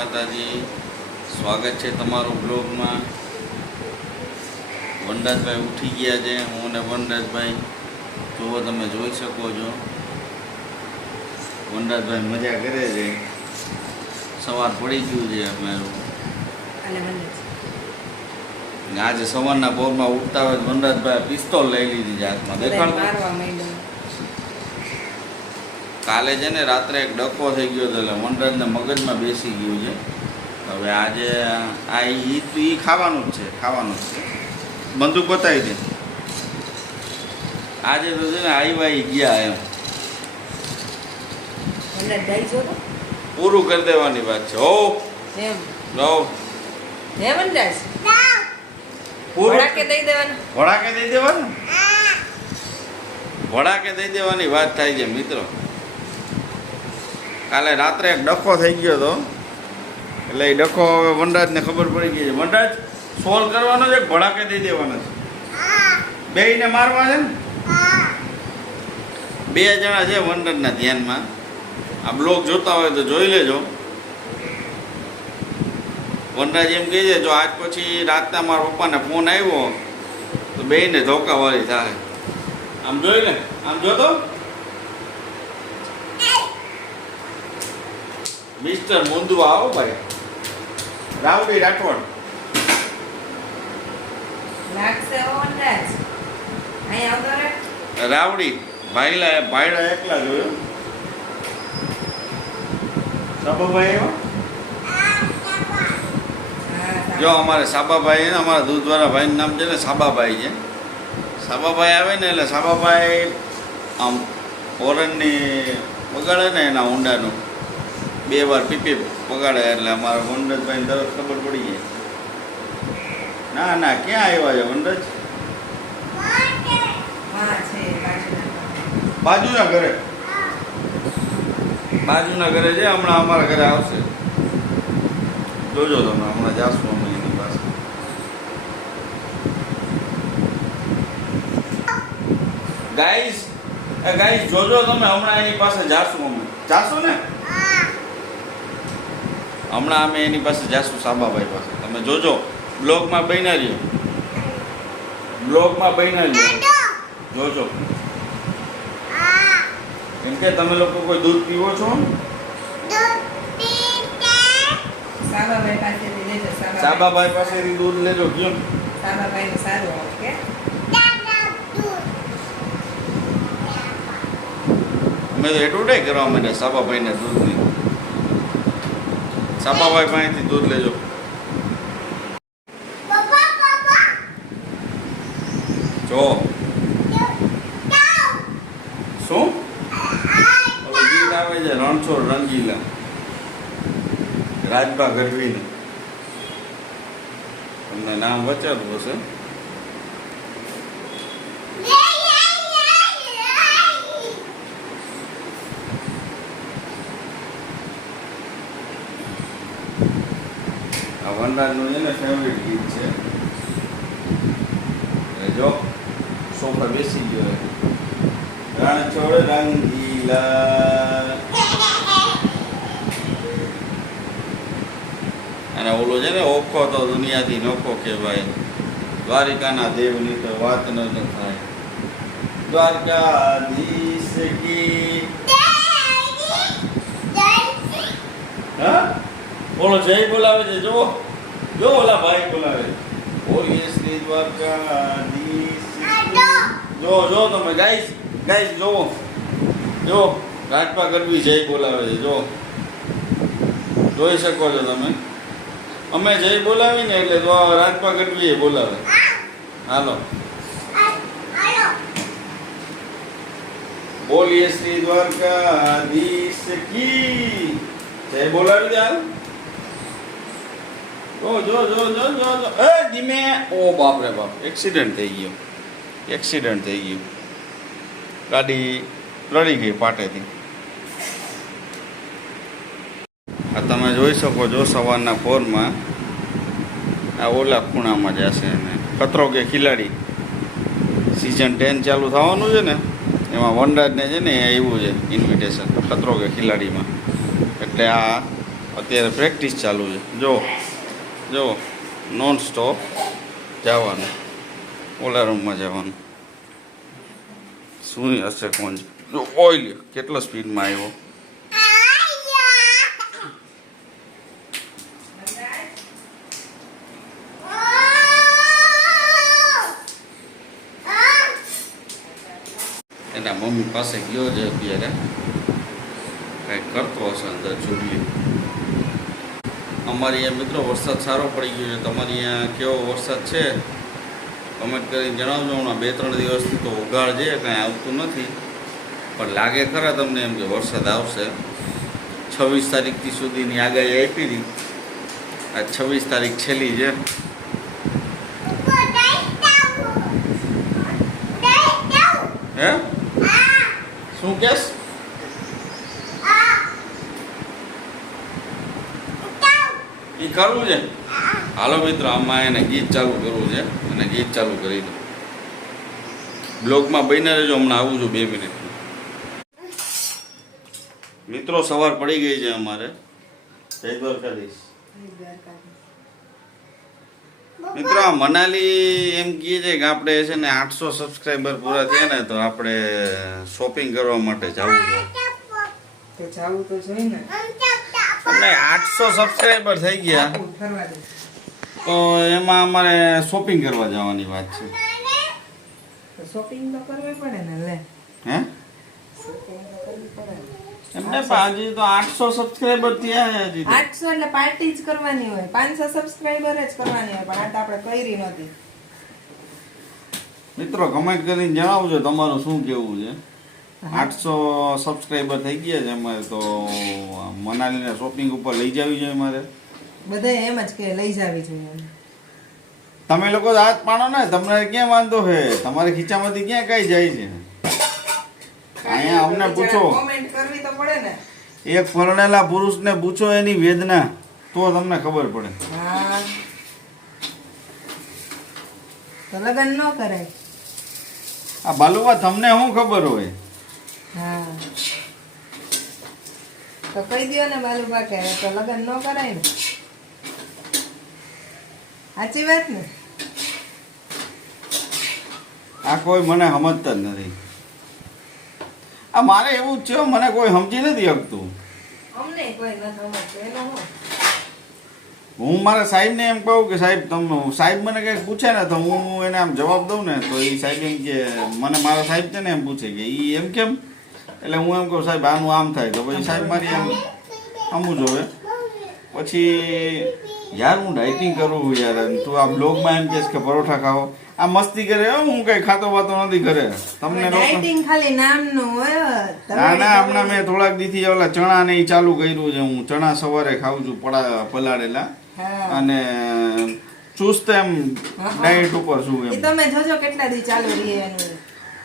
માતાજી, સ્વાગત છે તમારું બ્લોગમાં. વનરાજભાઈ ઉઠી ગયા છે. હું અને વનરાજભાઈ જુઓ, તમે જોઈ શકો છો. વનરાજભાઈ મજા કરે છે. સવાર પડી ગયું છે અમારું. આજે સવારના પોરમાં ઉઠતા હોય વનરાજભાઈ પિસ્તોલ લઈ લીધી છે હાથમાં. દેખાડો. કાલે છે ને રાત્રે એક ડકો થઈ ગયો હતો એટલે વનરાજને મગજમાં બેસી ગયું છે. હવે આજે આ ઈ ખાવાનું જ છે, બંદૂક બતાવી દે. આજે તો છે ને આવી ગયા એમ પૂરું કરી દેવાની વાત છે. હો ભડાકે દઈ દેવાની વાત થાય છે મિત્રો. કાલે રાત્રે એક ડખો થઈ ગયો હતો એટલે એ ડખો હવે વનરાજને ખબર પડી ગઈ છે. વનરાજ સોલ્વ કરવાનો છે, ભડાકે દઈ દેવાનો છે. બેયને મારવા છે ને. 2 જણા છે વનરાજના ધ્યાનમાં. આ બ્લોગ જોતા હોય તો જોઈ લેજો. વનરાજ એમ કહે છે જો આજ પછી રાતના મારા પપ્પાને ફોન આવ્યો તો બેયને ધોકાવાળી થાય. આમ જોઈ લે, આમ જોતો. મિસ્ટર મુંદવા આવો ભાઈ. રાવડી રાઠોડ રાવડી ભાઈલા એકલા જોયો. સાબાભાઈ આવ્યો. જો અમારે સાબાભાઈ ને અમારા દૂધવાળા ભાઈનું નામ છે ને સાબાભાઈ છે. સાબાભાઈ આવે ને એટલે સાબાભાઈ આમ ઓરણની વગાડે ને એના ઊંડાનું 2 વાર પીપી પગાડે એટલે અમારા વનરાજભાઈને તરત ખબર પડી જાય. ના ક્યાં આવ્યા છે વનરાજ? બાજુના ઘરે છે. હમણાં અમારા ઘરે આવશે. જોજો તમે, હમણાં જાશું અમે એની પાસે. ગાઈસ જોજો તમે, હમણાં એની પાસે જાશું અમે. જાશું ને હમણાં અમે એની પાસે જાશું, સાબાભાઈ પાસે. તમે જોજો, બ્લોગમાં બન્યા રહ્યો. જોજો. કેમ કે તમે લોકો કોઈ દૂધ પીવો છો? સાબાભાઈ પાસેથી દૂધ લેજો. કેમ? અમે તો એટલું નહીં કરવા માંડ્યા સાબાભાઈને દૂધની. સાબાભાઈ પાસેથી દૂધ લેજો. જો શું ગીત આવે છે, રણછોડ રંગીલા, રાજભા ગઢવીનું. તમને નામ વચારવું હશે. આ વનરાજનું છે ને ફેવરેટ ગીત છે. જો સોફા બેસી ગયો. રણછોડ રંગીલા. અને ઓલો છે ને ઓખો તો દુનિયાથી નોખો કહેવાય. દ્વારિકાના દેવની તો વાત ન થાય. દ્વારકાધીશ કી. હા બોલો, જય બોલાવે છે. જો ઓલા ભાઈ બોલાવે. બોલીએ શ્રી દ્વારકાધીશ. જો તમે ગાઈસ જોવો. રાજપા ગઢવી જય બોલાવે છે. જોઈ શકો છો તમે. અમે જય બોલાવીને એટલે રાજપા ગઢવી બોલાવે. હાલો, બોલીએ શ્રી દ્વારકાધીશ કી જય બોલાવી દે. જો એ ધીમે. ઓ બાપ રે બાપ, એક્સિડન્ટ થઈ ગયો. ગાડી લડી ગઈ પાટેથી. આ તમે જોઈ શકો છો સવારના પોરમાં. આ ઓલા ખૂણામાં જશે અને ખતરો કે ખિલાડી સિઝન 10 ચાલુ થવાનું છે ને, એમાં વનરાજને છે ને આવ્યું છે ઇન્વિટેશન ખતરો કે ખિલાડીમાં. એટલે આ અત્યારે પ્રેક્ટિસ ચાલુ છે. જો નોન સ્ટોપ જવાનું, ઓલા રૂમમાં જવાનું. શું હશે કોણ છે? જો ઓઇલ કેટલો સ્પીડમાં આવ્યો. એના મમ્મી પાસે ગયો છે અત્યારે, કંઈક કરતો હશે અંદર. જોઈએ અમારે અહીંયા મિત્રો વરસાદ સારો પડી ગયો છે. તમારે અહીંયા કેવો વરસાદ છે કમેન્ટ કરીને જણાવજો. હમણાં 2-3 દિવસથી તો ઉઘાડ છે, કાંઈ આવતું નથી, પણ લાગે ખરા તમને એમ કે વરસાદ આવશે. 26 તારીખથી સુધીની આગાહી આપી હતી. આ 26 તારીખ છેલ્લી છે. હે શું કેસ? એ કરવું છે. હાલો મિત્રો, આમાં એને ગીત ચાલુ કરવું છે અને ગીત ચાલુ કરી દો. બ્લોગમાં બન્યા રહેજો, હમણાં આવું છું 2 મિનિટ. મિત્રો સવાર પડી ગઈ છે અમારે. જય દ્વારકાધીશ. મિત્રો આ મનાલી એમ કહે છે કે આપણે છે ને 800 સબસ્ક્રાઈબર પૂરા થયા ને તો આપણે શોપિંગ કરવા માટે જવું જોઈએ. તો જાવું તો જોઈએ ને. અને 800 સબસ્ક્રાઈબર થઈ ગયા તો એમાં અમારે શોપિંગ કરવા જવાની વાત છે. તો શોપિંગ તો કરવી પડે ને. લે હે શોપિંગ તો કરવી પડે. એમને હજી તો 800 સબસ્ક્રાઈબર થયા છે. હજી 800 એટલે પાર્ટી જ કરવાની હોય, 500 સબસ્ક્રાઇબર જ કરવાની હોય, પણ આ તો આપણે કરી નથી. મિત્રો કમેન્ટ કરીને જણાવજો તમારું શું કેવું છે. 800 સબસ્ક્રાઈબર થઈ ગયા છે અમારે, તો મનાલીને શોપિંગ ઉપર લઈ જવી જોઈએ મારે. બધા એમ જ કે લઈ જાવી જોઈએ. તમે લોકો હાથ પાડો ને, તમને ક્યાં વાંધો છે? તમારે ખીચામાંથી ક્યાં કઈ જાય છે? અહીંયા અમને પૂછો. કોમેન્ટ કરવી તો પડે ને. એક પરણેલા પુરુષને પૂછો એની વેદના, તો તમને ખબર પડે. હા, તો લગન ન કરાય. આ બાલુબા તમને શું ખબર હોય? હા, તો કહી દો ને બાલુબા કે તો લગન ન કરાય ને. સાચી વાત ને. આ કોઈ મને સમજતા જ નથી. આ મારે એવું જ છે, મને કોઈ સમજી નથી શકતું. અમને કોઈ ન સમજતું એનો હું. હું મારા સાહેબને એમ કહું કે સાહેબ તમે, સાહેબ મને કંઈક પૂછે ને તો હું એને આમ જવાબ દઉં ને તો એ સાહેબ એમ કે મને, મારા સાહેબ છે ને એમ પૂછે કે એ એમ કેમ, એટલે હું એમ કહું સાહેબ આનું આમ થાય, તો પછી સાહેબ મારી એમ આમું જોવે. પછી યાર હું ડાયટિંગ કરું યાર, તું આ બ્લોગમાં એમ કહેશ કે પરોઠા ખાઓ. આ મસ્તી કરે, હું કઈ ખાતો વાતો નથી કરે. તમને ડાયટિંગ ખાલી નામનું હોય. ના ના, હમણાં મેં થોડાક દીથી ઓલા ચણા ને ઈ ચાલુ કર્યું છે. હું ચણા સવારે ખાઉં છું પલાળેલા, અને ચુસ્ત એમ ડાયટ ઉપર છું એમ. તમે જોજો કેટલા દી ચાલુ રહે એનું.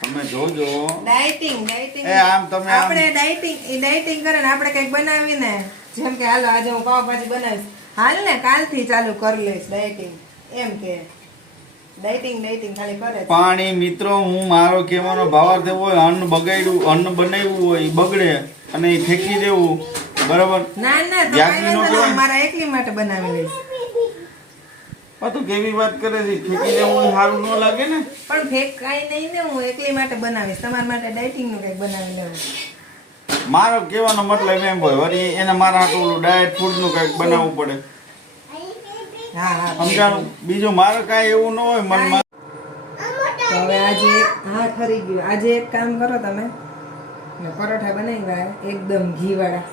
તમે જોજો. ડાયટિંગ એ આમ તમે આપણે ડાયટિંગ કરે ને આપણે કઈક બનાવીને, જેમ કે હાલો આજે હું પાવભાજી બનાવીશ, હાલ ને કાલથી ચાલુ કરી લઈશ ડાયટિંગ, એમ કે ડાયટિંગ ખાલી કરે. પાણી મિત્રો, હું મારો કહેવાનો ભાવાર્થ એવો હોય, અન્ન બગાડ્યું, અન્ન બનાવ્યું હોય એ બગડે અને એ ફેંકી દેવું, બરાબર? ના મારા એકલી માટે બનાવી લઈશ. તો કેવી વાત કરે છે? ફેંકી દેવું સારું ન લાગે ને. પણ ફેંકાય નહીં ને, હું એકલી માટે બનાવીશ. તમારા માટે ડાયટિંગ નું કઈક બનાવી લેવું. મારો કહેવાનો મતલબ એમ હોય, વળી એને મારા હાટું ડાયટ ફૂડ નું કઈક બનાવવું પડે. સમજાણું? બીજું મારે કાંઈ એવું ન હોય મનમાં. તો હવે આજે હા ખરી ગયું. આજે એક કામ કરો તમે, પરોઠા બનાવ્યા એકદમ ઘી વાળા,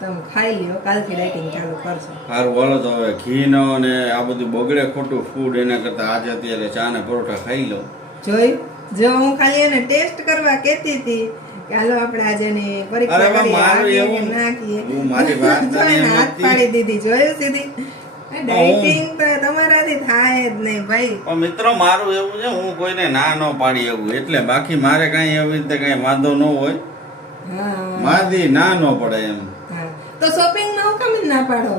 તમે ખાઈ લ્યો, કાલથી ડાયટિંગ ચાલુ કરશો. સારું બોલો. તો હવે ઘી નો ને આ બધું બગડે ખોટું ફૂડ, એના કરતા આજે અત્યારે ચા ને પરોઠા ખાઈ લો. જોયું? જો હું ખાલી એને ટેસ્ટ કરવા કહેતી હતી કે હાલો આપણે આજે ની પરીક્ષા કરીએ, નાખીએ, હાથ પાડી દીધી. જોયું સીધી? ડાયટિંગ તો તમારાથી થાય જ નહીં ભાઈ. પણ મિત્રો મારું એવું છે, હું કોઈને ના ન પાડી એવું, એટલે બાકી મારે કઈ એવી રીતે કઈ વાંધો ન હોય. મારાથી ના ન પડે એમ. તો શોપિંગ માં હું કેમ ના પાડો?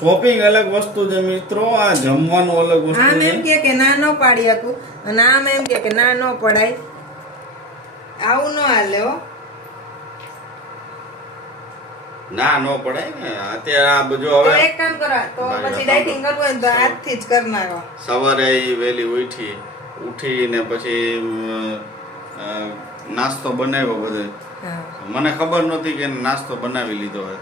શોપિંગ અલગ વસ્તુ છે મિત્રો, આ જમવાનું અલગ વસ્તુ છે. આમ એમ કે ના ન પાડી શકું, અને આમ એમ કે ના ન પડાય. આવું ન હાલે હો. ના નો પડે ને અત્યારે આ બધું તો હવે એક કામ કરો તો પછી ડાયટિંગ કરવું હોય ને તો આજથી જ કરી નાખો. સવારે વહેલી ઉઠીને પછી નાસ્તો બનાવ્યો બધે. હા. મને ખબર નહોતી કે એને નાસ્તો બનાવી લીધો હોય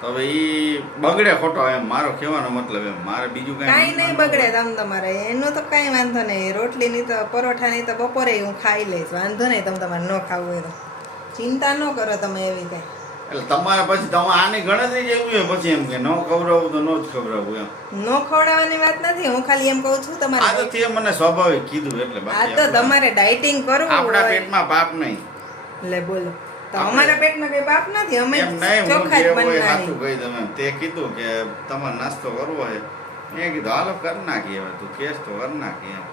તો હવે ઈ બગડે ખોટો એમ મારો કહેવાનો મતલબ એમ મારે બીજું કાંઈ નહીં બગડે તમારે એનું તો કાંઈ વાંધો નહીં. રોટલીની તો પરોઠાની તો બપોરે હું ખાઈ લઈશ, વાંધો નહીં. તમારે ન ખાવું હોય તો ચિંતા ન કરો તમે એવી કઈ. એટલે તમારે પછી તમે આની ગણતરી જ એવી હોય પછી એમ કે ન ખવડાવું તો ન જ ખવડાવું એમ. ન ખવડાવવાની વાત નથી, હું ખાલી એમ કહું છું આ તમારે તો તે મને સ્વાભાવિક કીધું એટલે આ બાકી તો તમારે ડાયટિંગ કરવું આપણા હોય. પેટમાં પાપ નહીં. લે બોલો તો અમારા પેટમાં કઈ પાપ નથી, અમે એમ નહીં હું ચોખ્ખા જે જ હોય બનાવી. સાચું કહી દઉં એમ. તે કીધું કે તમારે નાસ્તો કરવો હોય મેં કીધું હાલો કરી નાખીએ હવે તું કેસ તો કરી નાખીએ એમ.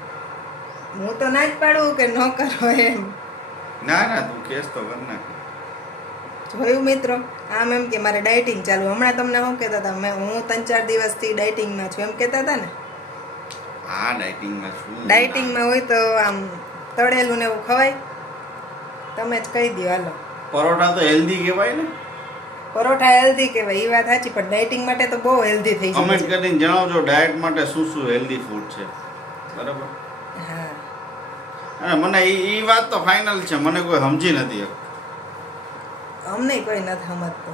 હું તો ના જ પાડું કે ન કરો એમ. ના તું કેસ તો કરી નાખીએ. જોયું મિત્રો, આમ એમ કે મારે ડાયટિંગ ચાલુ. હમણાં તમને શું કહેતા હતા, હું 3-4 દિવસથી ડાયટિંગમાં છું એમ કહેતા હતા ને. હા ડાયટિંગમાં શું ડાયટિંગમાં હોય તો આમ તળેલું ને એવું ખવાય. તમે જ કહી દો હાલો. પરોઠા તો હેલ્ધી કહેવાય ને. પરોઠા હેલ્ધી કહેવાય એ વાત સાચી, પણ ડાયટિંગ માટે તો બહુ હેલ્ધી થઈ જાય કમેન્ટ કરીને જણાવજો ડાયટ માટે શું શું હેલ્ધી ફૂડ છે બરાબર. હા અને મને ઈ વાત તો ફાઇનલ છે, મને કોઈ સમજી નથી. અમને કોઈ નથી સમજતો.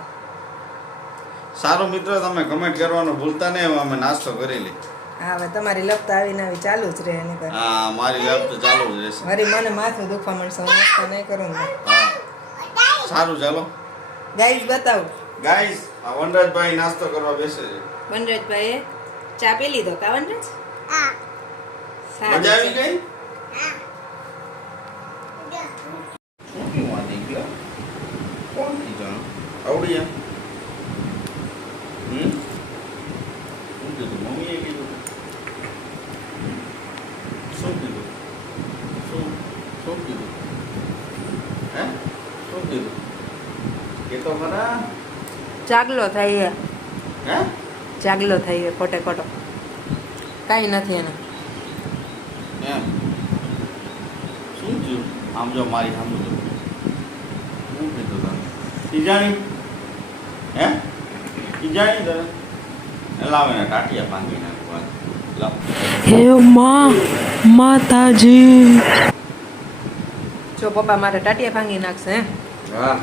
સારું મિત્રો તમે કમેન્ટ કરવાનું ભૂલતા નહીં. અમે નાસ્તો કરી લઈ. હા હવે તમારી લપ તો આવીને આવી ચાલુ જ રહે એની પર. હા મારી લાભ તો ચાલુ જ રહેશે. વળી મને માથું દુખવા મળશે, હું નાસ્તો નહીં કરું ને. હા સારું ચાલો ગાઈઝ બતાવો. ગાઈસ આ વનરાજભાઈ નાસ્તો કરવા બેસે છે. વનરાજભાઈએ ચા પી લીધો કા વનરાજ? મજા આવી ગઈ? શું કીધું આ દીકરા? કોણ કીધું? આવડી એમ? શું કીધું? મમ્મીએ કીધું? શું કીધું? શું કીધું? હે? શું કીધું? એ તો ખરા? ચાગલો થાય હે? ચાગલો થાય ખોટે ખોટો કાંઈ નથી એને. એમ શું થયું? આમ જો મારી સામે જો શું કીધું તને? ઈજાણી હે ઈજાણી તને લાવે ને ટાટિયા ભાંગી નાખવા લાવ. હે માતાજી, જો પપ્પા મારે ટાટિયા ભાંગી નાખશે. હા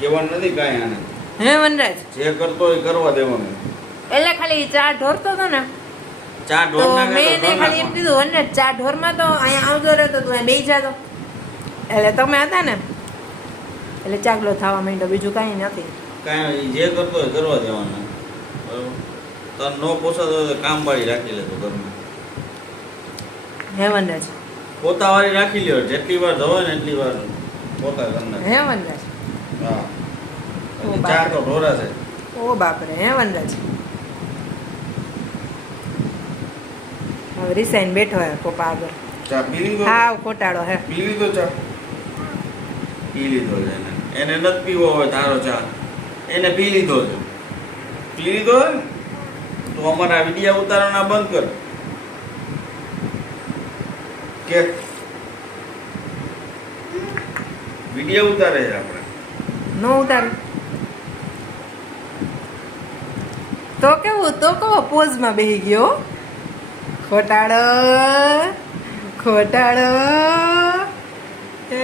કેવાનું નથી કાંઈ આને. હે વનરાજ જે કરતો હોય કરવા દેવાનું. એટલે ખાલી ચા ઢોરતો હતો ને ચા તો ઢોર નાખે મેં તો એને ઢોર ખાલી એમ નાખવાનું. કીધું વનરાજ ચા ઢોરમાં તો અહીંયા આવતો રહેતો તું અહીંયા બેસી જાતો. એટલે તમે હતા ને એટલે ચાગલો થવા માંડ્યો, બીજું કાંઈ નથી. કાંઈ જે કરતો હોય કરવા દેવાનું. બરોબર તને ન પોસાતો હોય તો કામ વાળી રાખી લેતો ઘરમાં. હે વનરાજ, પોતાવાળી રાખી લ્યો જેટલી વાર ધોવે ને એટલી વાર પોતા કરી નાખે. હે વનરાજ, હા ઓ પછી ચા તો ઢોરા છે. ઓ બાપરે. હે વનરાજ, હવે રિસાઈન બેઠો હે પપ્પા આગળ. ચા પી લીધો? હાવ ખોટાડો હે. પી લીધો ચા? પી લીધો છે એને નથી પીવો હોય તારો ચા, એને પી લીધો છે. પી લીધો હોય ને તો અમારા વિડીયા ઉતારવાના બંધ કર કે વિડીયો ઉતારે છે આપણે. નો ઉતારે તો કેવું, તો કેવો પોઝમાં બેહી ગયો. ખોટાડો ખોટાડો એ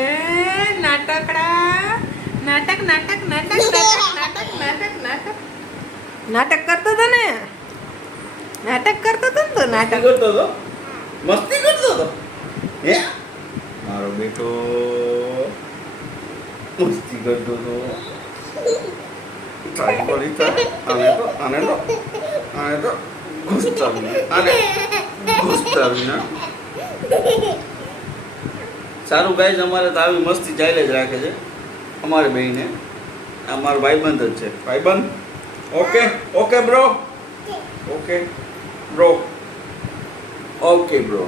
નાટકડા નાટક નાટક નાટક નાટક નાટક નાટક નાટક નાટક કરતો હતો ને, નાટક કરતો હતો ને તો નાટક કરતો હતો, મસ્તી કરતો હતો. હે મારો બેટો મસ્તી કરતો હતો. તારી પડી તા આને તો ગુસ્સાવી ના. સારું ગાઈઝ અમારે તો આવી મસ્તી ચાલે જ રાખે છે અમારી બહેને. આ મારો ભાઈબંધ જ છે. ભાઈબંધ okay okay bro, okay bro, okay bro.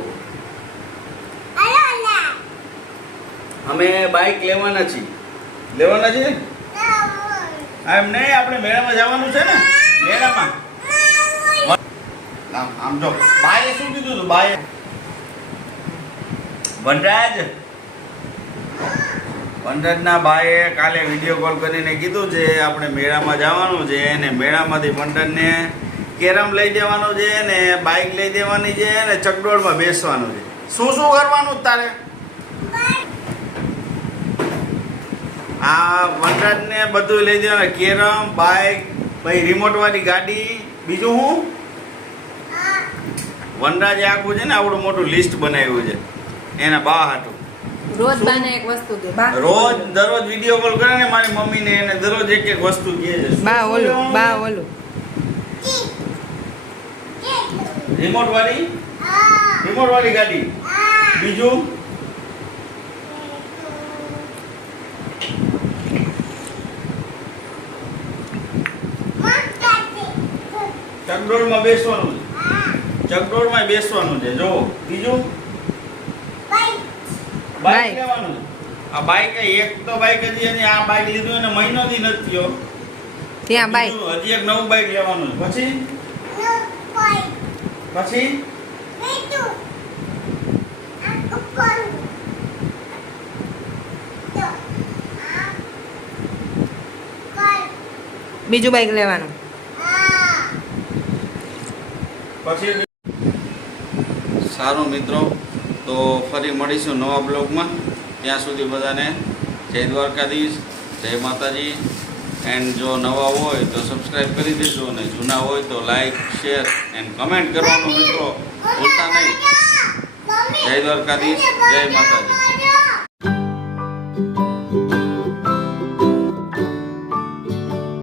અમે બાઇક લેવાના છીએ ને એમ નહીં, આપણે મેળામાં જવાનું છે ને. મેળામાં આમ જો બાએ શું કીધું તું? બાએ વનરાજ વનરાજના ભાઈએ કાલે વિડીયો કોલ કરીને કીધું છે આપણે મેળામાં જવાનું છે ને મેળામાંથી વનરાજને કેરમ લઈ દેવાનું છે ને બાઇક લઈ દેવાની છે ને ચકડોળમાં બેસવાનું છે. શું શું કરવાનું તારે? આ વનરાજને બધું લઈ દેવાનું, કેરમ, બાઇક, પછી રિમોટ વાળી ગાડી, બીજું શું? વનરાજે આખું છે ને આવડું મોટું લિસ્ટ બનાવ્યું છે એના બા હાટું. રોજ બાને એક વસ્તુ કે બા રોજ દરરોજ વિડીયો કોલ કરે ને મારી મમ્મીને, એને દરરોજ એક એક વસ્તુ કહે છે. શું બા શું ઓલું લેવાનું? બા ઓલું રિમોટ વાળી ગાડી, બીજું ચકડોળમાં બેસવાનું છે, ચકડોળમાં બેસવાનું છે. જો બીજું બાઇક લેવાનું છે. આ બાઇક એક તો બાઇક હજી એની આ બાઇક લીધું એને મહિનોથી નથી થયો. ત્યાં બાઈક બીજું હજી એક નવું બાઇક લેવાનું છે. પછી બીજું બાઈક લેવાનું. પછી સારું મિત્રો, તો ફરી મળીશું નવા બ્લોગમાં. ત્યાં સુધી બધાને જય દ્વારકાધીશ, જય માતાજી. એન્ડ જો નવા હોય તો સબસ્ક્રાઈબ કરી દેજો અને જૂના હોય તો લાઈક, શેર એન્ડ કમેન્ટ કરવાનું મિત્રો ભૂલતા નહીં. જય દ્વારકાધીશ, જય માતાજી.